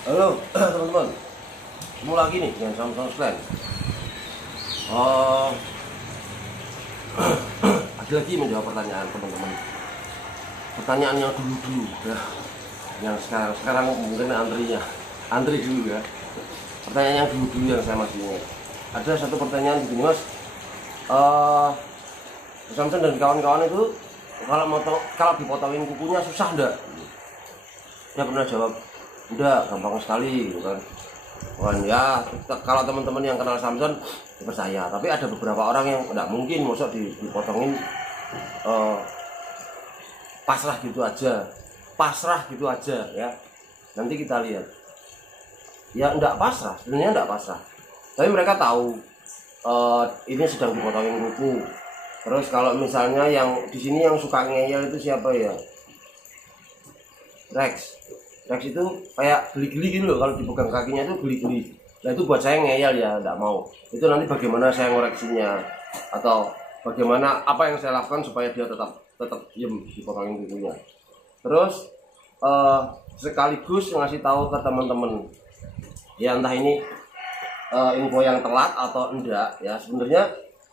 Halo teman-teman, ketemu lagi nih dengan Samsung Slang. Ada lagi menjawab pertanyaan teman-teman. Pertanyaan yang dulu ya, yang sekarang mungkin antri dulu ya. Pertanyaan yang dulu yang saya masih ingat. Ada satu pertanyaan begini mas, Samsung dan kawan-kawan itu kalau dipotongin kukunya susah enggak? Dia pernah jawab, udah gampang sekali gitu kan. Ya kalau teman-teman yang kenal Samsung ya percaya, tapi ada beberapa orang yang nggak mungkin mosok dipotongin pasrah gitu aja ya. Nanti kita lihat ya, enggak pasrah, sebenarnya enggak pasrah, tapi mereka tahu ini sedang dipotongin kuku. Terus kalau misalnya yang di sini yang suka ngeyel itu siapa ya? Rex itu kayak geli-geli gitu loh, kalau dipegang kakinya itu geli-geli. Nah itu buat saya ngeyel ya, enggak mau. Itu nanti bagaimana saya ngoreksinya, atau bagaimana apa yang saya lakukan supaya dia tetap diem dipotongin kukunya. Terus sekaligus ngasih tahu ke teman-teman ya, entah ini info yang telat atau enggak ya. Sebenarnya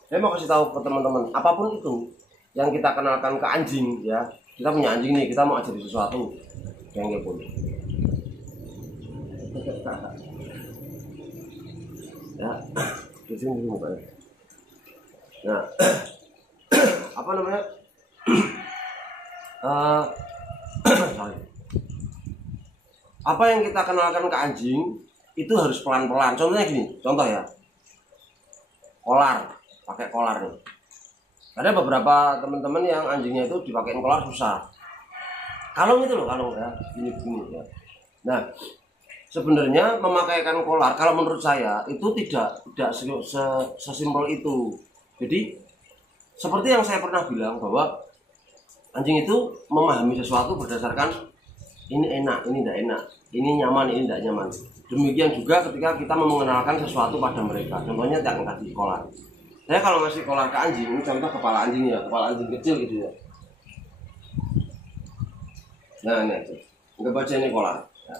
saya mau kasih tahu ke teman-teman, apapun itu yang kita kenalkan ke anjing ya, kita punya anjing nih, kita mau ajarin sesuatu yang pun ya, di sini mukanya. Nah, apa namanya? Apa yang kita kenalkan ke anjing itu harus pelan-pelan. Contohnya gini, contoh ya, pakai kolar nih. Ada beberapa teman-teman yang anjingnya itu dipakein kolar susah. Kalung itu loh, kalung ya, gini ya. Nah, sebenarnya memakaikan kolar kalau menurut saya itu tidak sesimpel itu. Jadi seperti yang saya pernah bilang bahwa anjing itu memahami sesuatu berdasarkan ini enak, ini tidak enak, ini nyaman, ini tidak nyaman. Demikian juga ketika kita mengenalkan sesuatu pada mereka. Contohnya jangan kasih kolar. Saya kalau ngasih kolar ke anjing, ini contoh kepala anjing ya, kepala anjing kecil gitu ya. Nah ini aja, nggak baca ini kolar ya.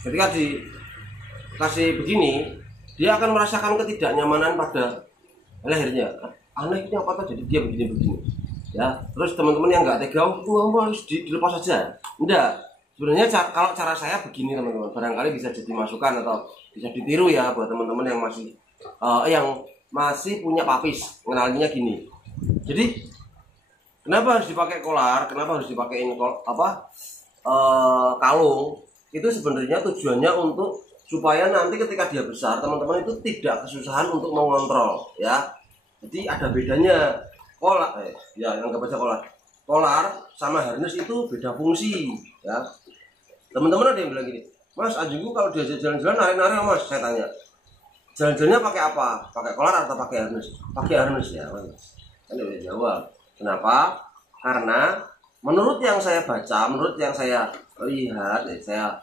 Ketika dikasih begini, dia akan merasakan ketidaknyamanan pada lehernya. Aneh ini apa tuh, jadi dia begini ya. Terus teman-teman yang nggak tega, harus dilepas saja. Enggak, sebenarnya kalau cara saya begini teman-teman, barangkali bisa jadi masukan atau bisa ditiru ya buat teman-teman yang masih punya papis, ngenalinnya gini. Jadi kenapa harus dipakai kolar? Kenapa harus dipakein kalung? Itu sebenarnya tujuannya untuk supaya nanti ketika dia besar, teman-teman itu tidak kesusahan untuk mengontrol ya. Jadi ada bedanya kolar, ya yang nggak baca kolar. Kolar sama harness itu beda fungsi ya. Teman-teman ada yang bilang gini, Mas anjingku kalau dia jalan-jalan narik-narik mas, saya tanya, jalan-jalannya pakai apa? Pakai kolar atau pakai harness? Pakai harness ya, kan udah jawab. Kenapa? Karena menurut yang saya baca, menurut yang saya lihat, saya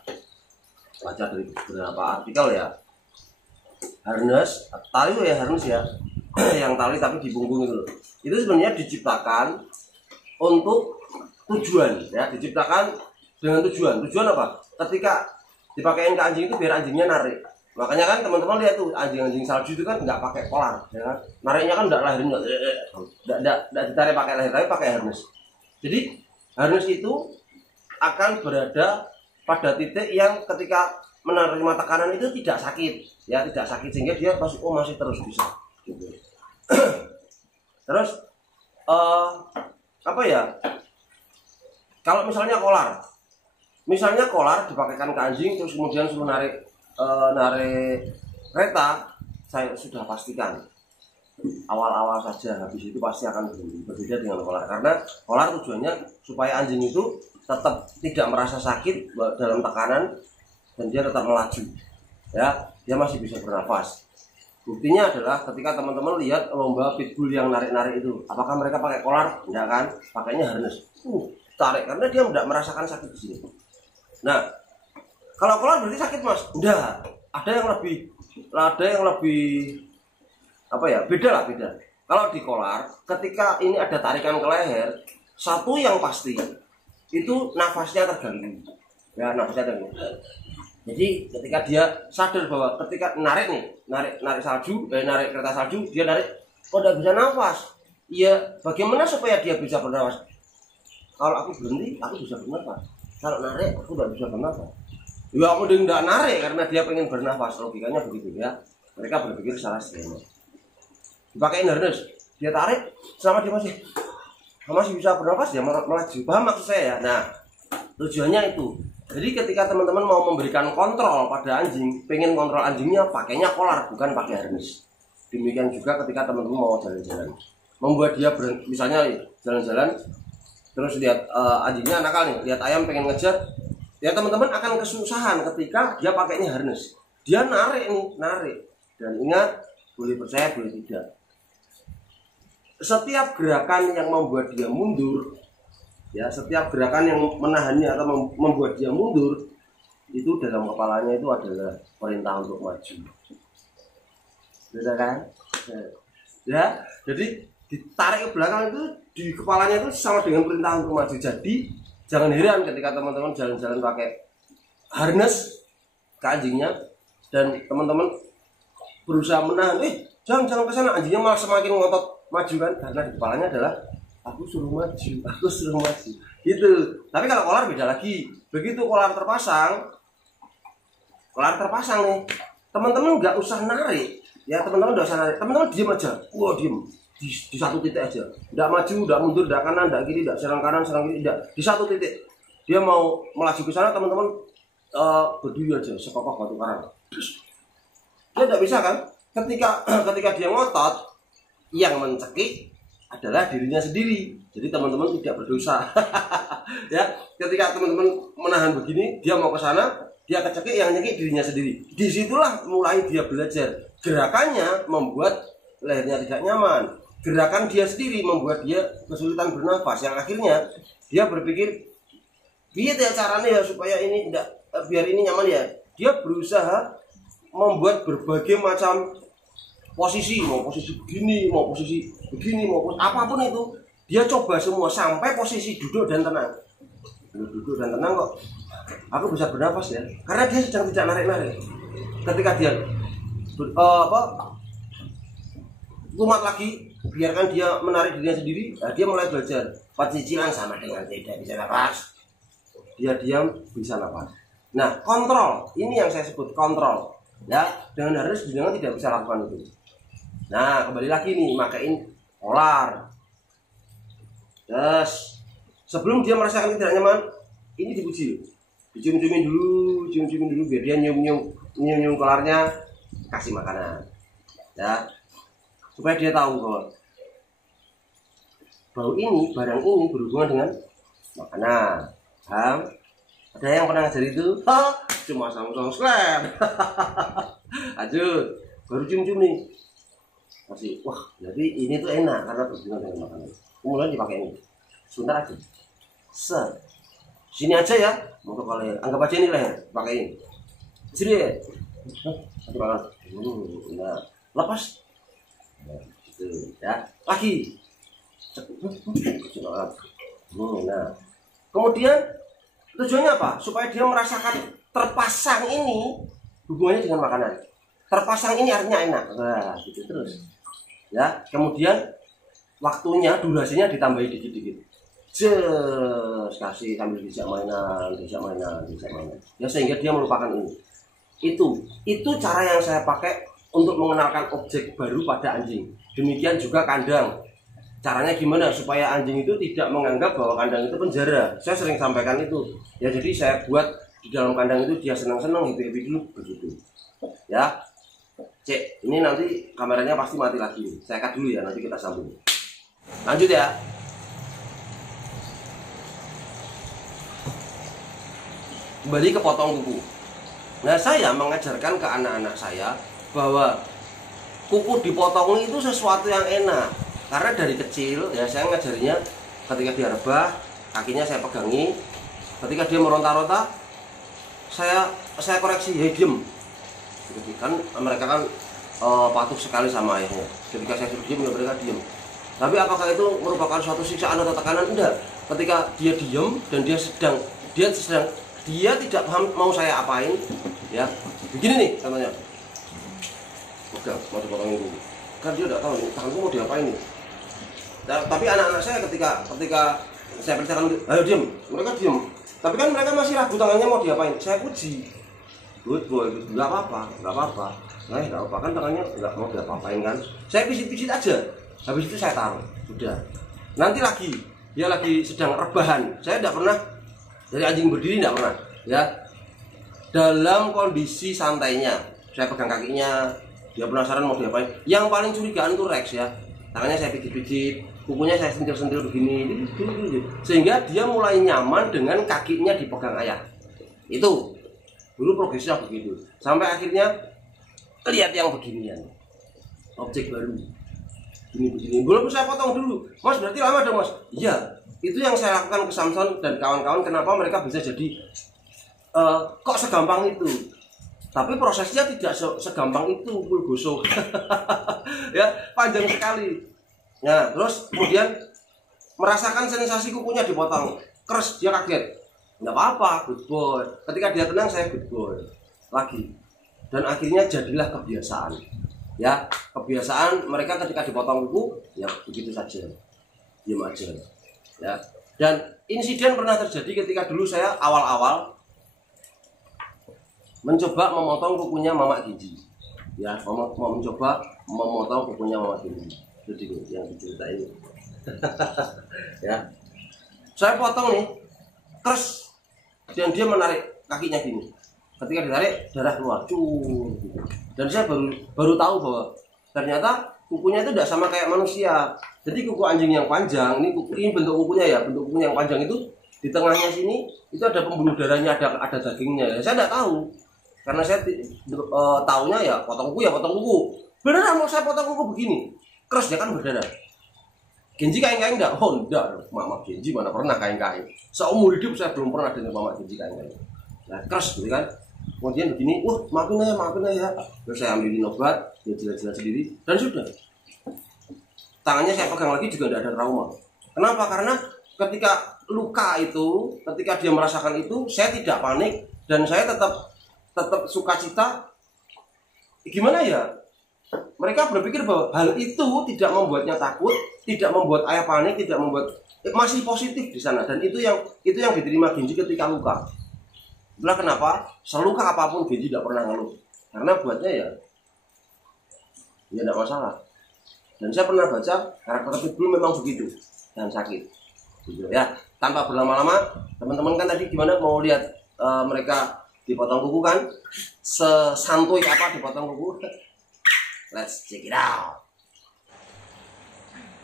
baca dari beberapa artikel ya, harness, tali ya harness ya, yang tali tapi di punggung itu sebenarnya diciptakan untuk tujuan ya, diciptakan dengan tujuan apa? Ketika dipakein ke anjing itu biar anjingnya narik. Makanya kan teman-teman lihat tuh anjing-anjing salju itu kan nggak pakai kolar ya kan? Nariknya kan nggak lehernya, nggak ditarik pakai leher, tapi pakai harness. Jadi harness itu akan berada pada titik yang ketika menerima tekanan itu tidak sakit ya, tidak sakit sehingga dia masih terus bisa gitu. Terus apa ya, kalau misalnya kolar dipakaikan ke anjing terus kemudian suruh narik kereta, saya sudah pastikan awal-awal saja, habis itu pasti akan berbeda dengan kolar. Karena kolar tujuannya supaya anjing itu tetap tidak merasa sakit dalam tekanan dan dia tetap melaju ya, dia masih bisa bernafas. Buktinya adalah ketika teman-teman lihat lomba pitbull yang narik-narik itu, apakah mereka pakai kolar? Enggak kan, pakainya harness. Tarik karena dia tidak merasakan sakit di sini. Nah, kalau kolar berarti sakit mas? Enggak, ada yang lebih apa ya, beda. Kalau di kolar, ketika ini ada tarikan ke leher, satu yang pasti itu nafasnya terganggu. Ya, nafas sadar nih. Jadi ketika dia sadar bahwa ketika narik salju, narik kereta salju, dia narik, kok tidak bisa nafas. Iya, bagaimana supaya dia bisa bernafas? Kalau aku berhenti, aku bisa bernafas. Kalau narik, aku tidak bisa bernafas. Ya aku tidak narik karena dia pengen bernafas. Logikanya begitu ya. Mereka berpikir salah sederhana. Dipakai harness, dia tarik, selama dia masih bisa bernafas, dia melaju. Paham maksud saya ya? Nah, tujuannya itu. Jadi ketika teman-teman mau memberikan kontrol pada anjing, pengen kontrol anjingnya, pakainya kolar, bukan pakai harness. Demikian juga ketika teman-teman mau jalan-jalan, membuat dia misalnya jalan-jalan, terus lihat anjingnya nakal nih, lihat ayam pengen ngejar, ya teman-teman akan kesusahan ketika dia pakainya harness. Dia narik, dan ingat, boleh percaya boleh tidak. Setiap gerakan yang membuat dia mundur, ya setiap gerakan yang menahannya atau membuat dia mundur, itu dalam kepalanya itu adalah perintah untuk maju. Bisa kan? Ya, jadi ditarik ke belakang itu di kepalanya itu sama dengan perintah untuk maju. Jadi jangan heran ketika teman-teman jalan-jalan pakai harness ke anjingnya dan teman-teman berusaha menahan, jangan ke sana, anjingnya malah semakin ngotot maju kan, karena di kepalanya adalah aku suruh maju gitu. Tapi kalau kolar beda lagi. Begitu kolar terpasang nih, teman-teman nggak usah narik ya, teman-teman diem aja, diem di satu titik aja, nggak maju, nggak mundur, nggak kanan, nggak kiri, nggak serang kanan, serang kiri, nggak, di satu titik. Dia mau melaju ke sana, teman-teman berdiri aja sekokoh batu karang. Dia nggak bisa kan, ketika dia ngotot, yang mencekik adalah dirinya sendiri. Jadi teman-teman tidak berdosa. Ya, ketika teman-teman menahan begini, dia mau ke sana, dia kecekik, yang nyekik dirinya sendiri. Disitulah mulai dia belajar. Gerakannya membuat lehernya tidak nyaman. Gerakan dia sendiri membuat dia kesulitan bernafas. Yang akhirnya dia berpikir, biar ya caranya ya supaya ini tidak, biar ini nyaman ya. Dia berusaha membuat berbagai macam posisi, mau posisi begini, mau posisi begini, mau posisi apapun itu, dia coba semua sampai posisi duduk dan tenang. Duduk dan tenang kok aku bisa bernafas ya, karena dia sedang tidak narik-narik. Ketika dia kumat lagi, biarkan dia menarik dirinya sendiri, dia mulai belajar. Pencicilan sama dengan tidak bisa nafas. Dia diam bisa nafas. Nah, kontrol ini yang saya sebut kontrol ya, dengan harus dengan tidak bisa lakukan itu. Nah, kembali lagi nih, makain kolar. Terus sebelum dia merasakan tidak nyaman, ini dipuji, dicium-ciumin dulu, biar dia nyium kolarnya, kasih makanan, ya, supaya dia tahu bahwa barang ini berhubungan dengan makanan. Paham? Ada yang pernah ngajar itu? Cuma Samsung slam. Lanjut, baru cium-cium nih. Masih, wah, jadi ini tuh enak karena berhubungan dengan makanan. Kemudian dipakai ini, sebentar aja. Sini aja ya, mau ke leher. Anggap aja ini leher, pakai ini. Sini, nah, lepas. Nah, gitu ya. Lagi. Nah, kemudian tujuannya apa? Supaya dia merasakan terpasang ini hubungannya dengan makanan. Terpasang ini artinya enak. Nah, gitu terus. Ya, kemudian waktunya, durasinya ditambahi dikit-dikit. Kasih sambil dijak mainan. Ya, sehingga dia melupakan ini. Itu cara yang saya pakai untuk mengenalkan objek baru pada anjing. Demikian juga kandang. Caranya gimana supaya anjing itu tidak menganggap bahwa kandang itu penjara. Saya sering sampaikan itu. Ya, jadi saya buat di dalam kandang itu dia senang-senang, happy dulu begitu. Ya. Cek, ini nanti kameranya pasti mati lagi. Saya cut dulu ya, nanti kita sambung. Lanjut ya. Kembali ke potong kuku. Nah, saya mengajarkan ke anak-anak saya bahwa kuku dipotong itu sesuatu yang enak. Karena dari kecil ya saya ngajarinya, ketika dia rebah, kakinya saya pegangi. Ketika dia meronta-ronta, saya koreksi, "Hei, diem." Kan mereka kan patuh sekali sama ayahnya. Ketika saya suruh diem, ya mereka diem. Tapi apakah itu merupakan suatu siksaan atau tekanan? Enggak. Ketika dia diem dan dia sedang dia tidak paham mau saya apain, ya. Begini nih contohnya. Oke, mau dipotongin dulu. Kan dia tidak tahu nih, tanganku mau diapain nih. Nah, tapi anak-anak saya ketika saya perintahkan, ayo diem, mereka diem. Tapi kan mereka masih ragu tangannya mau diapain. Saya puji, good boy, nggak apa-apa. Nah, nggak apa kan tangannya nggak mau diapa-apain kan. Saya pisit-pisit aja. Habis itu saya taruh, sudah. Nanti lagi, dia lagi sedang rebahan. Saya tidak pernah dari anjing berdiri, tidak pernah. Ya, dalam kondisi santainya, saya pegang kakinya. Dia penasaran mau diapain. Yang paling curigaan itu Rex ya. Tangannya saya pijit-pijit, kukunya saya sentil-sentil begini, sehingga dia mulai nyaman dengan kakinya dipegang ayah. Itu dulu progresnya begitu. Sampai akhirnya lihat yang beginian, objek baru. Begini. Belum saya potong dulu. Mas berarti lama dong mas? Iya. Itu yang saya lakukan ke Samson dan kawan-kawan. Kenapa mereka bisa jadi kok segampang itu? Tapi prosesnya tidak segampang itu, Pulgoso. Ya, panjang sekali. Nah, terus kemudian merasakan sensasi kukunya dipotong. Keras, dia kaget. Enggak apa-apa, good boy. Ketika dia tenang, saya good boy. Lagi. Dan akhirnya jadilah kebiasaan. Ya, kebiasaan mereka ketika dipotong kuku, ya begitu saja. Diam aja. Ya. Dan insiden pernah terjadi ketika dulu saya awal-awal mencoba memotong kukunya Mama Genji, ya, mau mencoba memotong kukunya Mama Genji. Jadi yang diceritain, ya, saya potong nih, terus dan dia menarik kakinya gini. Ketika ditarik darah keluar, gitu. Dan saya baru tahu bahwa ternyata kukunya itu tidak sama kayak manusia. Jadi kuku anjing yang panjang, ini bentuk kukunya ya, bentuk kukunya yang panjang itu di tengahnya sini itu ada pembuluh darahnya, ada dagingnya. Saya tidak tahu. Karena saya taunya ya potong kuku. Beneran mau saya potong kuku begini, keras dia kan berdarah. Genji kain-kain enggak? Oh enggak, Mama Genji mana pernah kain-kain. Seumur hidup saya belum pernah dengar Mama Genji kain-kain. Nah keras gitu kan. Kemudian begini, maafin ya. Terus saya ambilin obat, dia jelas-jelas sendiri dan sudah. Tangannya saya pegang lagi juga tidak ada trauma. Kenapa? Karena ketika luka itu, ketika dia merasakan itu, saya tidak panik dan saya tetap sukacita. Gimana ya, mereka berpikir bahwa hal itu tidak membuatnya takut, tidak membuat ayah panik, tidak membuat, masih positif di sana. Dan itu yang diterima Genji ketika luka. Itulah kenapa seluka apapun Genji tidak pernah ngeluh, karena buatnya ya tidak masalah. Dan saya pernah baca karakter pitbull memang begitu dan sakit gitu ya. Tanpa berlama-lama, teman-teman kan tadi gimana mau lihat mereka dipotong kuku kan, sesantuy apa dipotong kuku. Let's check it out.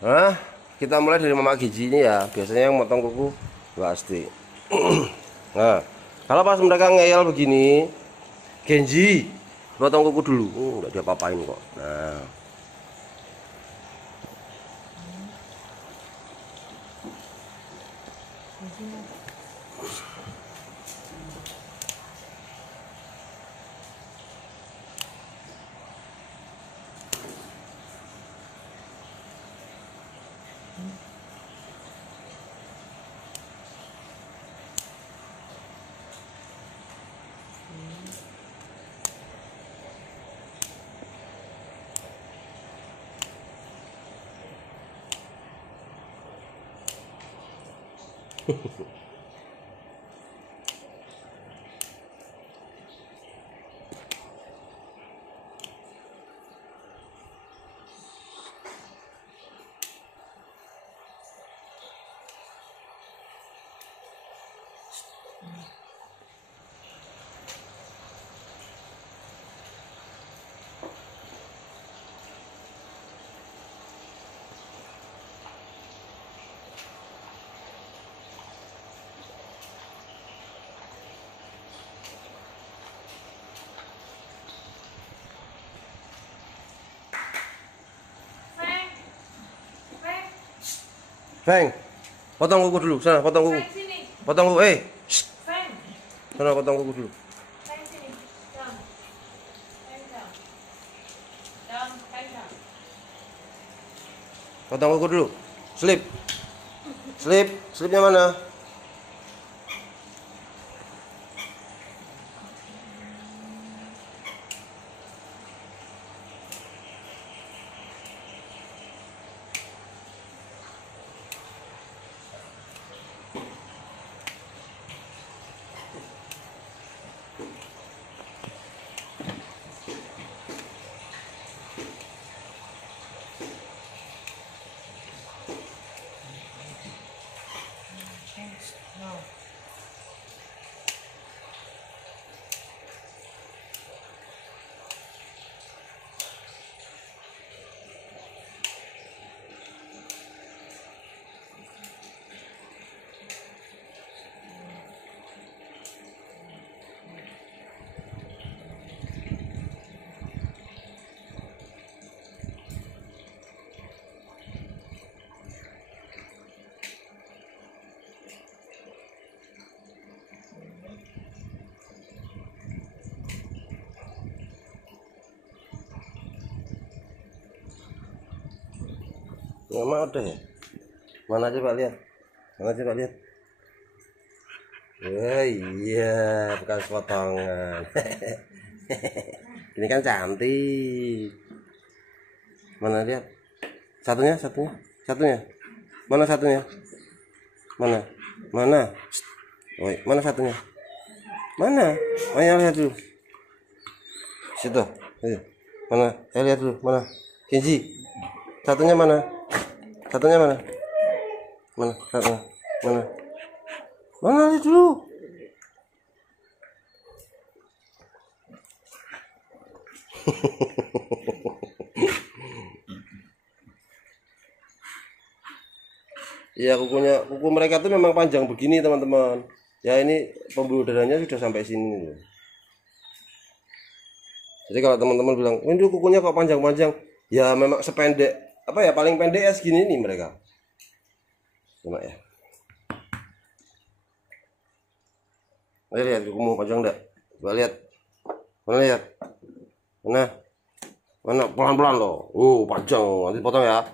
Nah, kita mulai dari Mama Genji ini ya. Biasanya yang motong kuku pasti. Nah, kalau pas mereka ngeyel begini, Genji potong kuku dulu. Nggak dia apa-apain kok. Nah, Feng, potong kuku dulu. Sana, potong kuku. Potong kuku, sana potong kuku dulu. Potong kuku dulu. Slipnya mana? Nggak mau deh ya. Mana coba lihat. Mana coba lihat. Iya, bekas potongan. Ini kan cantik. Mana lihat? Satunya. Mana satunya? Mana? Woi, mana satunya? Mana? Ayo lihat dulu. Situ. Ayo. Mana? Saya lihat dulu. Mana? Kenji. Satunya mana? Mana? Satunya? Mana? Lihat dulu. Ya, kuku mereka tuh memang panjang begini teman-teman. Ya, ini pembuluh darahnya sudah sampai sini loh. Jadi kalau teman-teman bilang, ini kukunya kok panjang-panjang, ya memang sependek apa ya, paling pendek ya segini nih mereka. Cuma ya. Ayo lihat kukumu panjang enggak? Coba lihat. Mana lihat? Mana pelan-pelan loh. Panjang, nanti potong ya.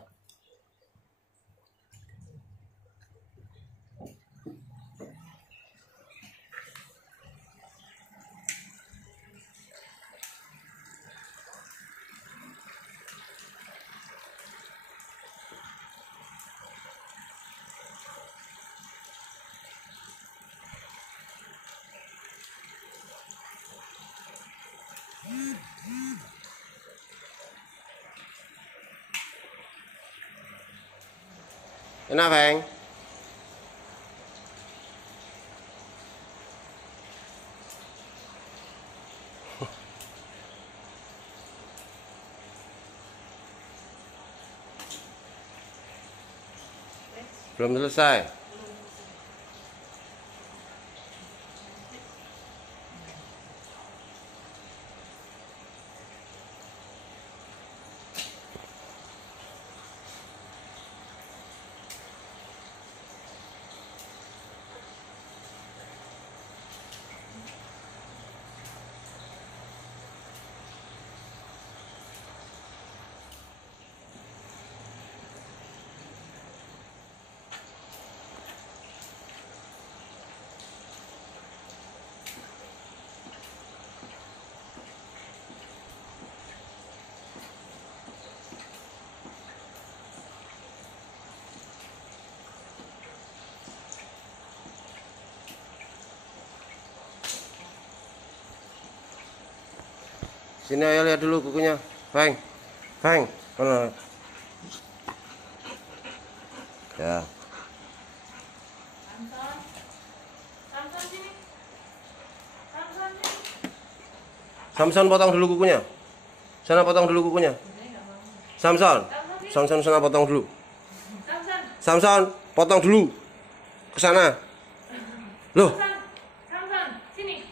Enak, Bang. Belum selesai. Sini ayo lihat dulu kukunya. Bang. Mana? Ya. Samson potong dulu kukunya. Sana potong dulu kukunya. Samson sana potong dulu. Samson potong dulu. Ke sana. Loh. Sini.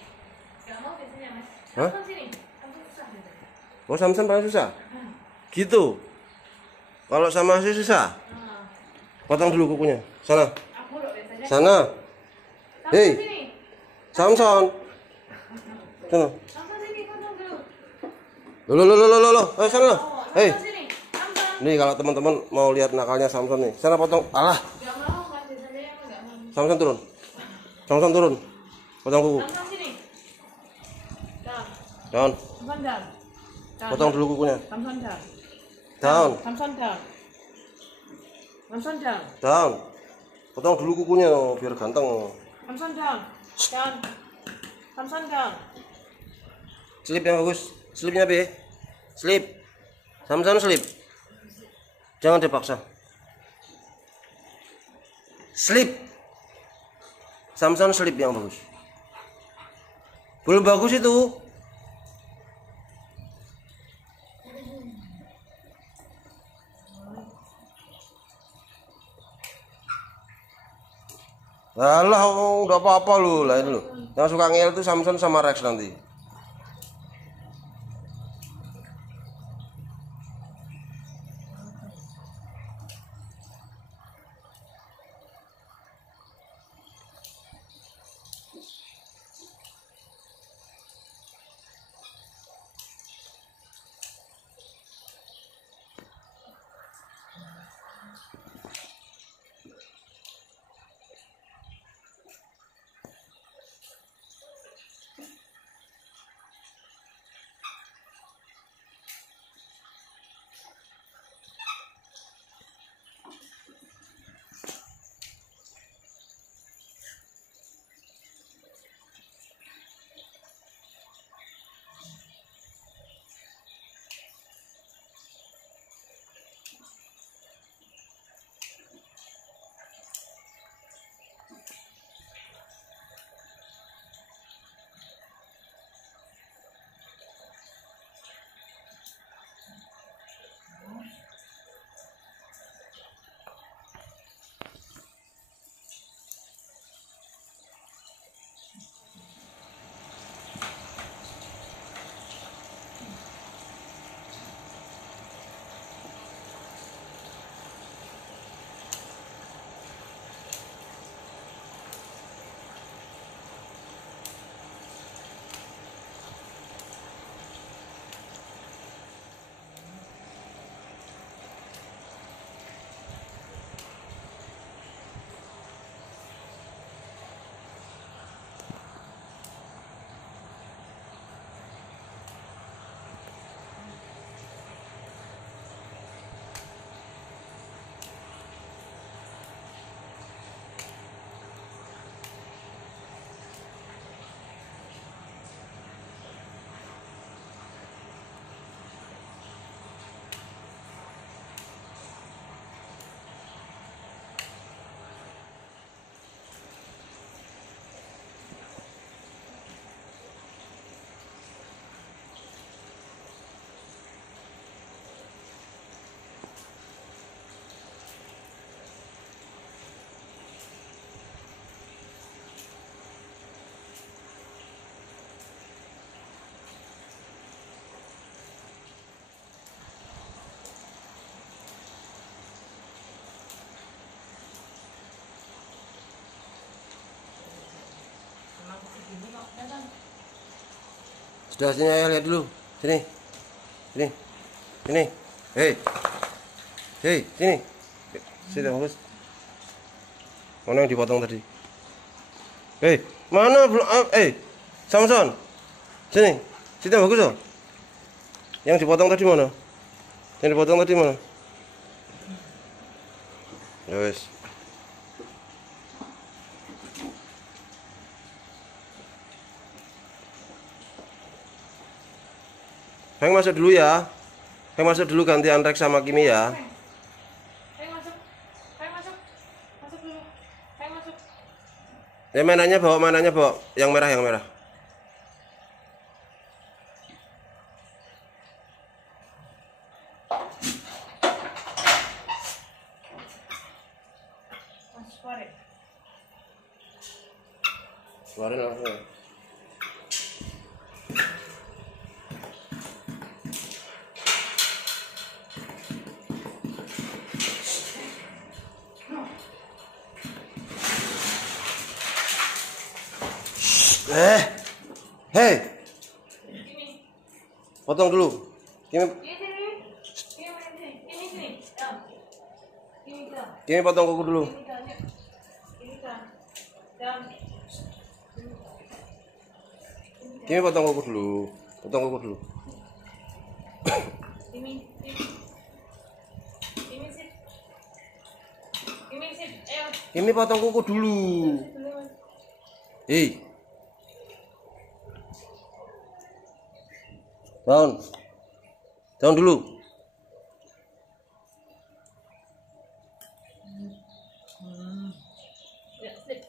Enggak mau biasanya, Mas. Hah? Sini. Susah gitu. Oh, Samson paling susah. Gitu. Kalau sama sih susah. Potong dulu kukunya. Sana. Aku loh biasanya. Sana. Hei. Sini. Samson. Sana. Sini, potong dulu. Loh. Ayo sana. Hei. Sini. Samson. Nih kalau teman-teman mau lihat nakalnya Samson nih. Sana potong. Alah. Enggak mau, Mas. Biasanya yang enggak mau. Samson turun. Potong kuku. Samson sini. Down. Samson down. Potong dulu kukunya. Samson down. Down. Samson down. Samson down. Down. Potong dulu kukunya biar ganteng. Samson down. Down. Samson down. Slip yang bagus. Slipnya B. Slip. Samson slip. Jangan dipaksa. Slip. Samson slip yang bagus. Belum bagus itu. Alah, udah apa-apa lu lah ini lu. Yang suka ngel itu Samson sama Rex nanti. Sudah, sini ayo lihat dulu. Sini. Sini. Sini. Hei. Hei, sini. Sini bagus. Mana yang dipotong tadi? Hei, mana belum? Samson. Sini. Sini bagus loh. Yang dipotong tadi mana? Yang dipotong tadi mana? Ya wes. Heng masuk dulu ya. Heng masuk dulu gantian Rex sama Kimi ya. Heng masuk. Heng masuk. Masuk dulu. Heng masuk. Ya mainannya bawa yang merah yang merah. Masuk keluarin. Keluarin langsung. Hei, Kimi. potong dulu. Kimi, Kimi sini. Kimi main sini. Kimi sini. Dam. Kimi dam. Kimi potong kuku dulu. Kimi dam. Kimi dam. Dam. Kimi potong kuku dulu. Potong kuku dulu. Kimi. Kimi sit. Kimi sit. Ayo. Kimi potong kuku dulu. Dulu. Hei. Daun. Daun dulu. Ya, sit.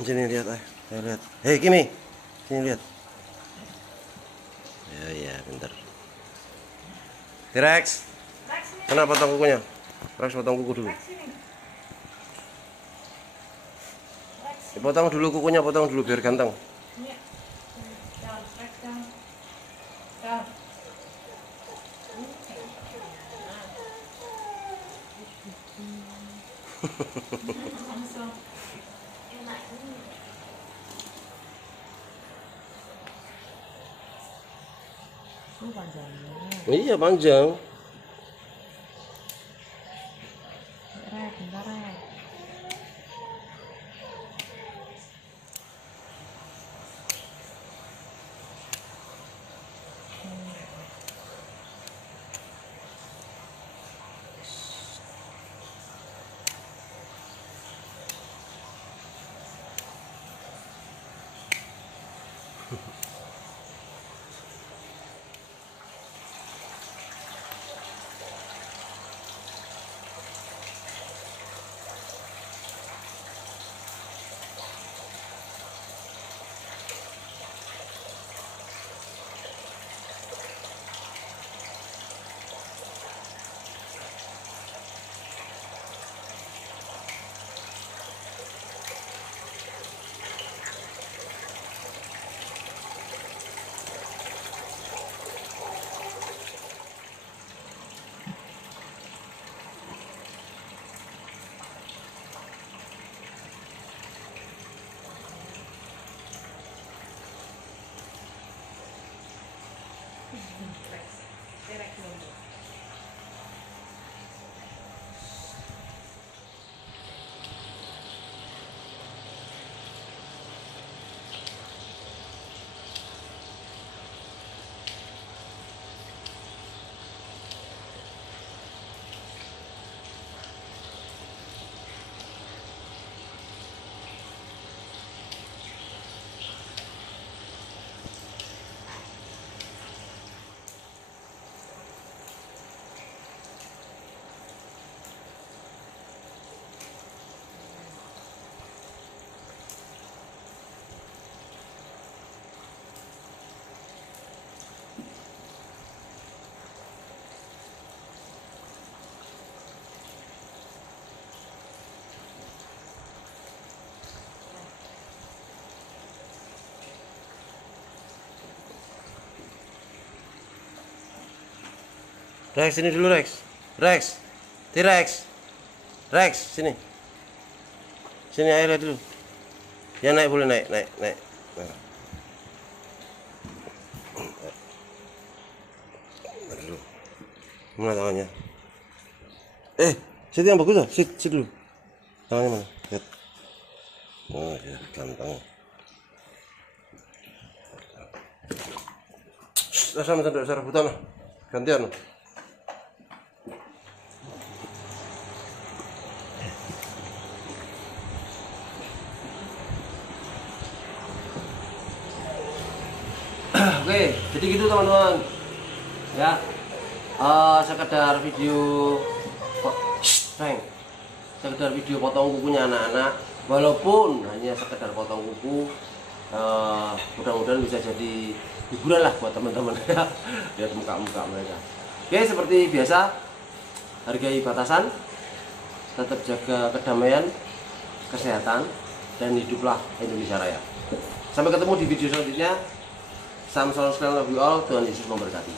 Sini lihat, ayo lihat. Hei Kimi, sini lihat. Ya, bentar. Rex, Rex sini. kena potong kukunya. Rex potong kuku dulu. Rex sini. Rex. Dipotong dulu kukunya, potong dulu biar ganteng. Ini. Down. Rex down. Down. Langsung. Enak ini. Ini panjangnya. Iya panjang. Bentar, Rek. Rex, sini dulu Rex. Rex. T-Rex. Rex, sini. Sini airnya dulu. Ya naik, boleh naik. Nah. Dulu. Mana tangannya? Sit yang bagus lah. Sit dulu. Tangannya mana? Lihat. Oh ya, ganteng. Sama tanda sarabutan lah. Gantian. Oke, jadi gitu teman-teman ya, sekedar video potong kukunya anak-anak, walaupun hanya sekedar potong kuku, mudah-mudahan bisa jadi hiburan lah buat teman-teman ya, lihat muka-muka mereka. Oke, seperti biasa, hargai batasan, tetap jaga kedamaian, kesehatan, dan hiduplah Indonesia Raya. Sampai ketemu di video selanjutnya. Salam sekalian, love you all. Tuhan Yesus memberkati.